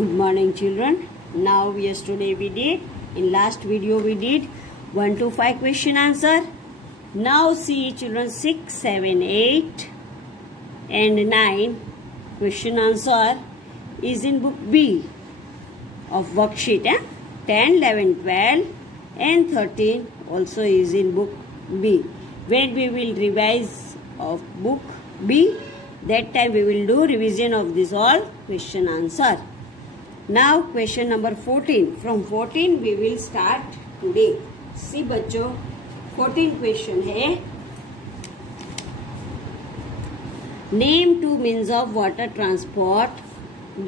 Good morning, children. Now yesterday we did, in last video we did 1 to 5 question answer. Now see children 6, 7, 8 and 9 question answer is in book B of worksheet. 10, 11, 12 and 13 also is in book B. When we will revise of book B, that time we will do revision of this all question answer. Now question number 14. From 14 we will start today. See बच्चों, 14 question है. Name two means of water transport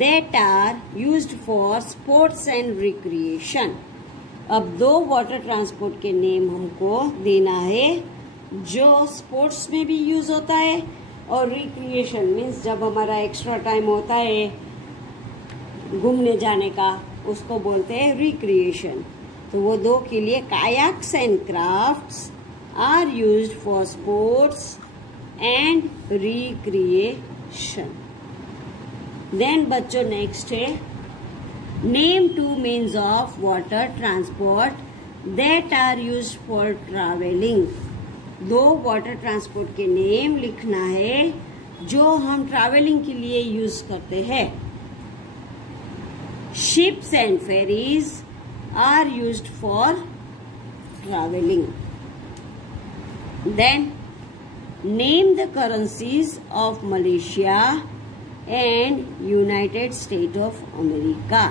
that are used for sports and recreation. अब दो water transport के name हमको देना है जो sports में भी यूज होता है और रिक्रिएशन मीन्स जब हमारा एक्स्ट्रा टाइम होता है घूमने जाने का, उसको बोलते हैं रिक्रिएशन. तो वो दो के लिए kayaks and crafts are used for sports and recreation. Then बच्चों नेक्स्ट है name two means of water transport that are used for travelling. दो वाटर ट्रांसपोर्ट के नेम लिखना है जो हम ट्रैवलिंग के लिए यूज करते हैं. Ships and ferries are used for traveling. Then name the currencies of Malaysia and United States of America.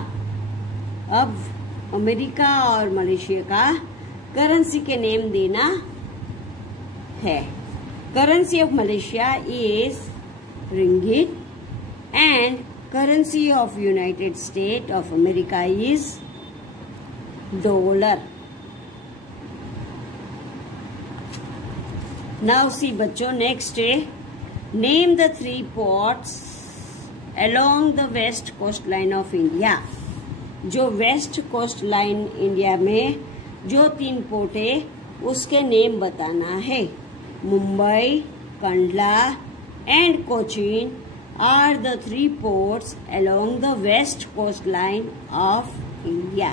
अब अमेरिका और मलेशिया का करेंसी के नेम देना है. Currency of Malaysia is ringgit and currency of United States of America is dollar. Now see बच्चों next है name the three ports along the west coastline of India. जो west coast line India में जो 3 port है उसके name बताना है. Mumbai, Kandla and Cochin are the 3 ports along the west coastline of India.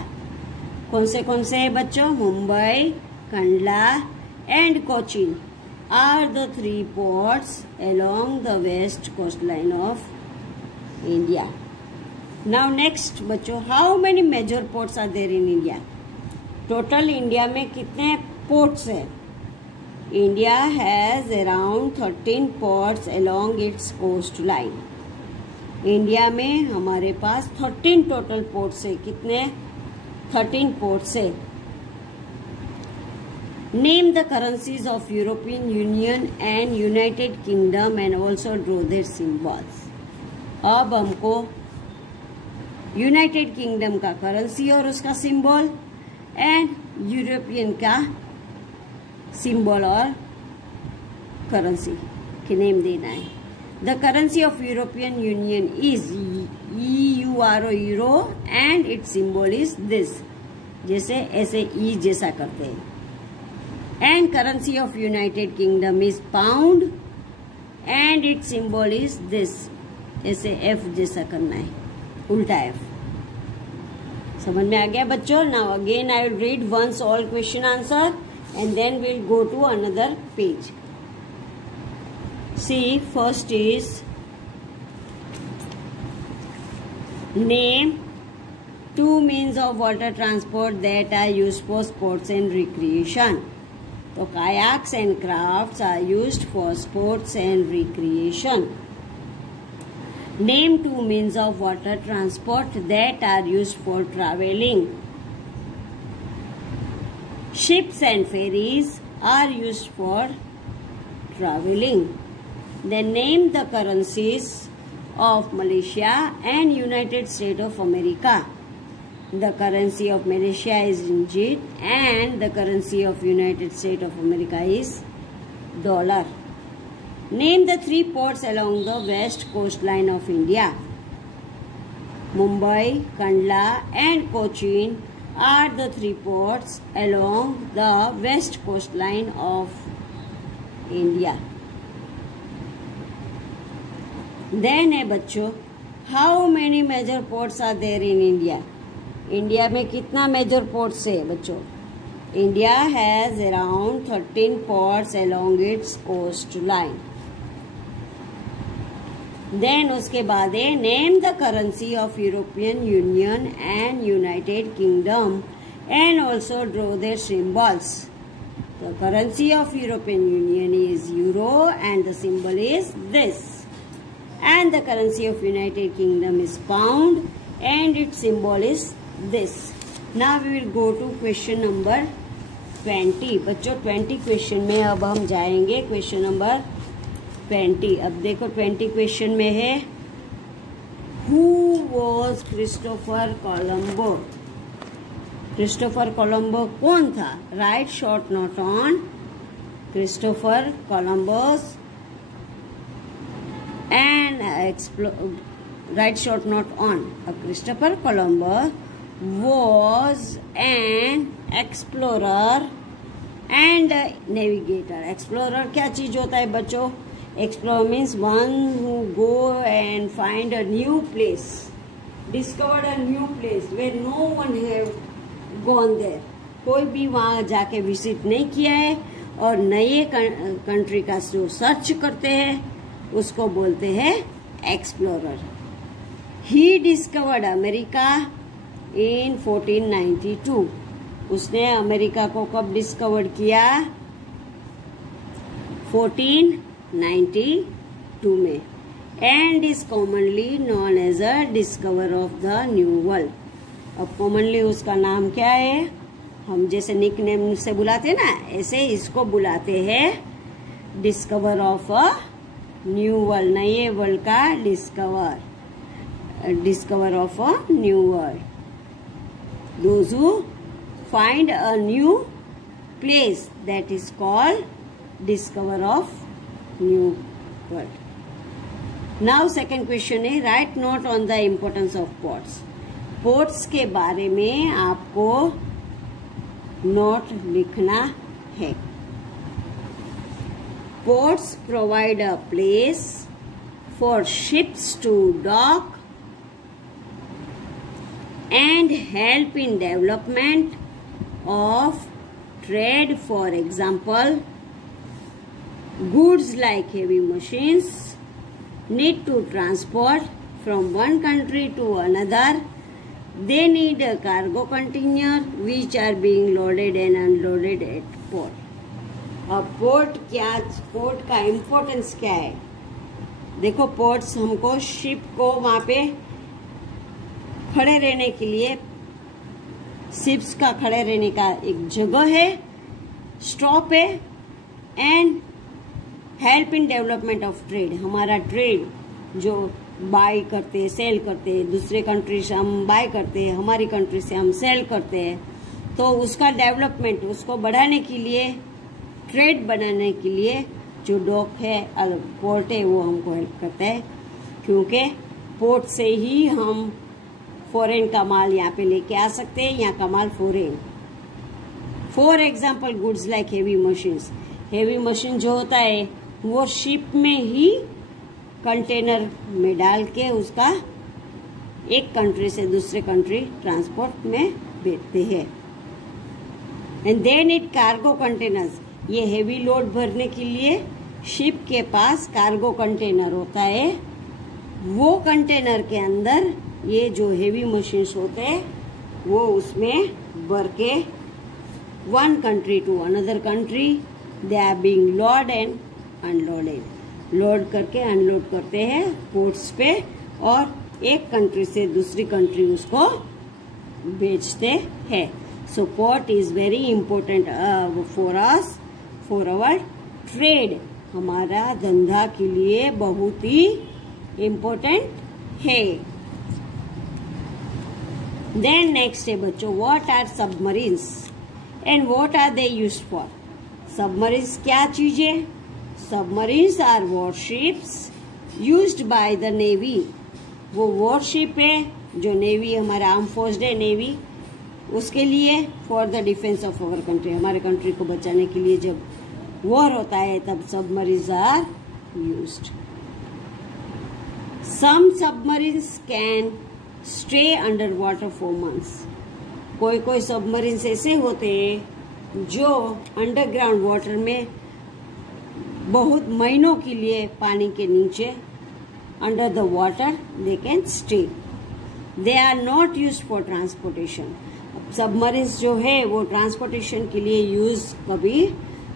कौन से है बच्चों? Mumbai, Kandla and Cochin are the 3 ports along the west coastline of India. Now next बच्चों, how many major ports are there in India? Total India में कितने ports है? India has around 13 ports along its coastline. India में हमारे पास 13 total ports है. कितने? 13 ports है. Name the currencies of European Union and United Kingdom and also draw their symbols. अब हमको यूनाइटेड किंगडम का करेंसी और उसका सिंबल एंड यूरोपियन का सिंबल और करेंसी के नेम देना है. The currency of European Union is EURO euro and its symbol is this. जैसे ऐसे ई जैसा करते हैं. And currency of United Kingdom is pound and its symbol is this. ऐसे एफ जैसा करना है, उल्टा एफ. समझ में आ गया बच्चों? Now again I will read once all question answer and then we'll go to another page. See, first is name two means of water transport that are used for sports and recreation. So kayaks and crafts are used for sports and recreation. Name two means of water transport that are used for traveling. Ships and ferries are used for traveling. Then name the currencies of Malaysia and United States of America. The currency of Malaysia is ringgit and the currency of United States of America is dollar. Name the 3 ports along the west coastline of India. Mumbai, Kandla and Cochin are the 3 ports along the west coastline of India. Then है बच्चों how many major ports are there in India? India में कितना major ports है बच्चों? India has around 13 ports along its coast line. Then उसके बाद है name the currency of European Union and United Kingdom and also draw their symbols. The currency of European Union is euro and the symbol is this. And the currency of United Kingdom is pound and its symbol is this. Now we will go to question number 20. बच्चों 20 question में अब हम जाएंगे। Question number 20। अब देखो 20 question में है Who was Christopher Colombo? Christopher Colombo कौन था? Write short note on Christopher Columbus and write short note on Christopher Columbus was an explorer and navigator. Explorer क्या चीज होता है बच्चों? Explorer means one who go and find a new place, discovered a new place where no one have gone there. कोई भी वहां जाके visit नहीं किया है और नए कंट्री का जो सर्च करते हैं उसको बोलते हैं explorer. He discovered America in 1492। उसने अमेरिका को कब डिस्कवर किया? 1492 में। And is commonly known as a discover of the new world. अब कॉमनली उसका नाम क्या है? हम जैसे निक नेम से बुलाते हैं ना, ऐसे इसको बुलाते हैं discover of a new world, नए वर्ल्ड का discover of a new world. Those who find a new place that is called discover of new world. Now second question है write note on the importance of ports. Ports के बारे में आपको note लिखना है। Ports provide a place for ships to dock and help in development of trade. For example, goods like heavy machines need to transport from one country to another. They need a cargo container which are being loaded and unloaded at port. अब port का importance क्या है? देखो ports हमको ship को वहां पे खड़े रहने के लिए, शिप्स का खड़े रहने का एक जगह है, स्टॉप है and help in development of trade. हमारा ट्रेड जो बाय करते हैं, सेल करते हैं, दूसरे कंट्री से हम बाय करते हैं, हमारी कंट्री से हम सेल करते हैं, तो उसका डेवलपमेंट, उसको बढ़ाने के लिए, ट्रेड बनाने के लिए जो डॉक है, पोर्ट है, वो हमको हेल्प करता है। क्योंकि पोर्ट से ही हम फॉरेन का माल यहाँ पे लेके आ सकते हैं, यहाँ का माल foreign. For example goods like heavy machines. Heavy machine जो होता है वो शिप में ही कंटेनर में डाल के उसका एक कंट्री से दूसरे कंट्री ट्रांसपोर्ट में भेजते हैं। And then it cargo containers. ये हेवी लोड भरने के लिए शिप के पास कार्गो कंटेनर होता है। वो कंटेनर के अंदर ये जो हेवी मशीन्स होते हैं वो उसमें भर के one country to another country they are being loaded and unloaded. Load करके अनलोड करते हैं पोर्ट्स पे और एक कंट्री से दूसरी कंट्री उसको बेचते हैं। So port is very important for us, for our trade. हमारा धंधा के लिए बहुत ही इम्पोर्टेंट है। देन नेक्स्ट है बच्चों, what are submarines and what are they used for. Submarines क्या चीज है? Submarines are warships used by the navy. वो वॉरशिप है जो नेवी, हमारा आर्म फोर्स है नेवी, उसके लिए for the defence of our country, हमारे कंट्री को बचाने के लिए जब वॉर होता है तब submarines are used. Some submarines can stay underwater for months. कोई कोई सबमरीन्स ऐसे होते हैं जो अंडरग्राउंड वाटर में बहुत महीनों के लिए पानी के नीचे under the water they can stay. They are not used for transportation. Submarines जो है वो ट्रांसपोर्टेशन के लिए यूज कभी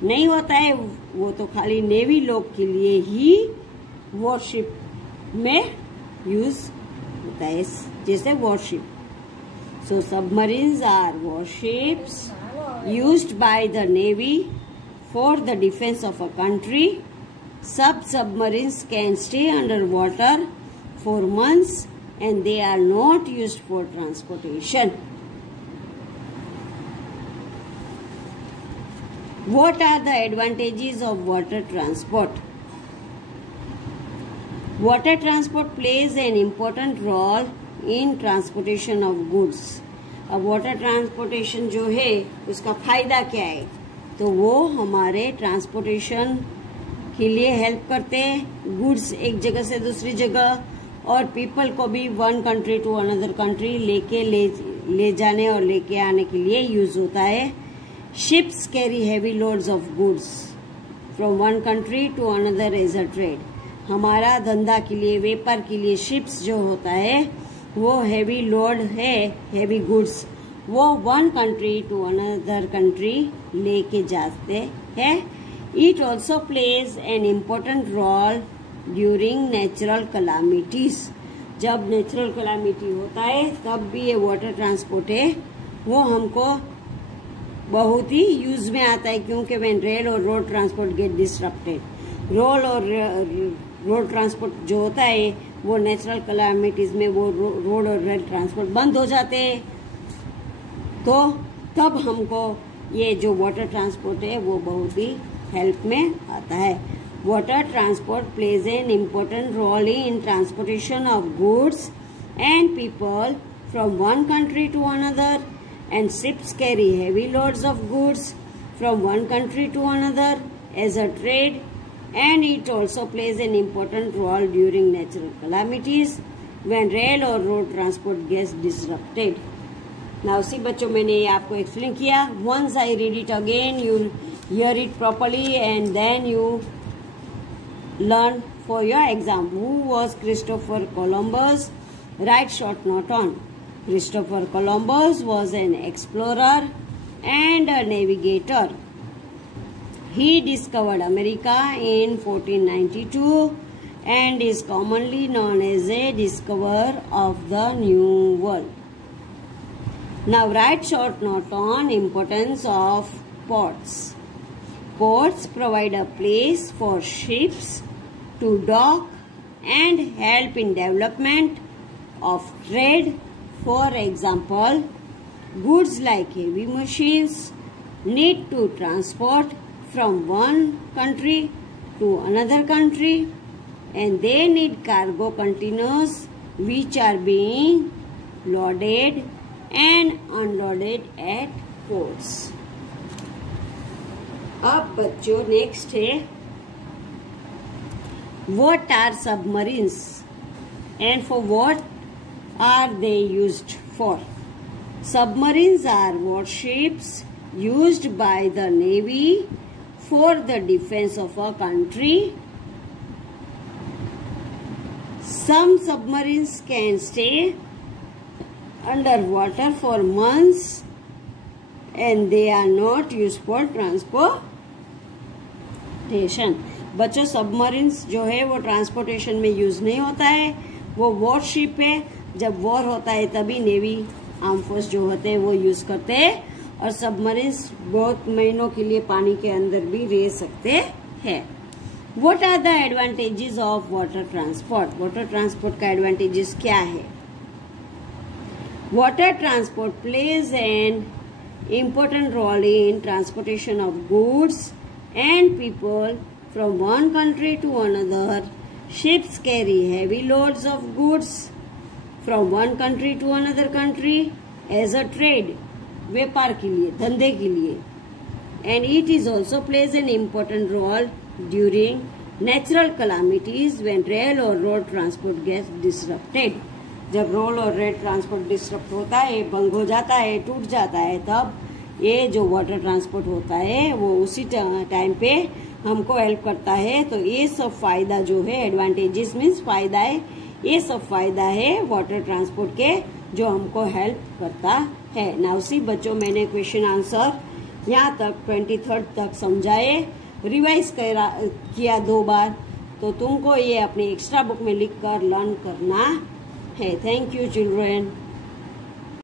नहीं होता है. वो तो खाली नेवी लोग के लिए ही वॉरशिप में यूज होता है, जैसे warship. So submarines are warships used by the Navy for the defense of a country. Submarines can stay underwater for months and they are not used for transportation. What are the advantages of water transport? Water transport plays an important role in transportation of goods. अब water transportation जो है उसका फायदा क्या है? तो वो हमारे ट्रांसपोर्टेशन के लिए हेल्प करते हैं. गुड्स एक जगह से दूसरी जगह और पीपल को भी one country to another country ले जाने और लेके आने के लिए यूज होता है. Ships carry heavy loads of goods from one country to another as a trade. हमारा धंधा के लिए, व्यापार के लिए शिप्स जो होता है वो हैवी लोड है, हैवी गुड्स वो one country to another country लेके जाते हैं. It also plays an important role during natural calamities. जब नेचुरल कैलामिटी होता है तब भी ये वाटर ट्रांसपोर्ट है वो हमको बहुत ही यूज में आता है, क्योंकि व्हेन रेल और road transport get disrupted, road transport जो होता है वो नेचुरल कैलामिटीज में वो रोड और रेल ट्रांसपोर्ट बंद हो जाते हैं. तो तब हमको ये जो वाटर ट्रांसपोर्ट है वो बहुत ही हेल्प में आता है. Water transport plays an important role in transportation of goods and people from one country to another and ships carry heavy loads of goods from one country to another as a trade. And it also plays an important role during natural calamities when rail or road transport gets disrupted. Now see बच्चों, मैंने ये आपको explain किया. Once I read it again, you'll hear it properly and then you learn for your exam. Who was Christopher Columbus? Write short note on. Christopher Columbus was an explorer and a navigator. He discovered America in 1492 and is commonly known as a discoverer of the New World. Now write short note on importance of ports. Ports provide a place for ships to dock and help in development of trade. For example, goods like heavy machines need to transport from one country to another country and they need cargo containers which are being loaded and unloaded at ports. अब बच्चों next है what are submarines and for what are they used for? Submarines are warships used by the Navy for the defense of a country. Some submarines can stay underwater for months and they are not used for transportation. बच्चों submarines जो है वो transportation में use नहीं होता है, वो warship है. जब वॉर होता है तभी नेवी आर्म फोर्स जो होते हैं वो यूज करते हैं और सबमरीन्स बहुत महीनों के लिए पानी के अंदर भी रह सकते हैं. What are the advantages of water transport? Water transport का एडवांटेजेस क्या है? Water transport plays an important role in transportation of goods and people from one country to another. Ships carry heavy loads of goods from one country to another country as a trade. व्यापार के लिए, धंधे के लिए. And it is also plays an important role during natural calamities when rail और road transport gets disrupted, जब road और rail transport disrupt होता है, भंग हो जाता है, टूट जाता है, तब ये जो वाटर ट्रांसपोर्ट होता है वो उसी टाइम पे हमको हेल्प करता है। तो ये सब फायदा जो है, एडवांटेजेस मीन्स फायदा है, ये सब फायदा है वाटर ट्रांसपोर्ट के जो हमको हेल्प करता है। ना उसी बच्चों मैंने क्वेश्चन आंसर यहाँ तक 23 तक समझाए, रिवाइज किया 2 बार, तो तुमको ये अपने एक्स्ट्रा बुक में लिख कर लर्न करना है। Thank you children.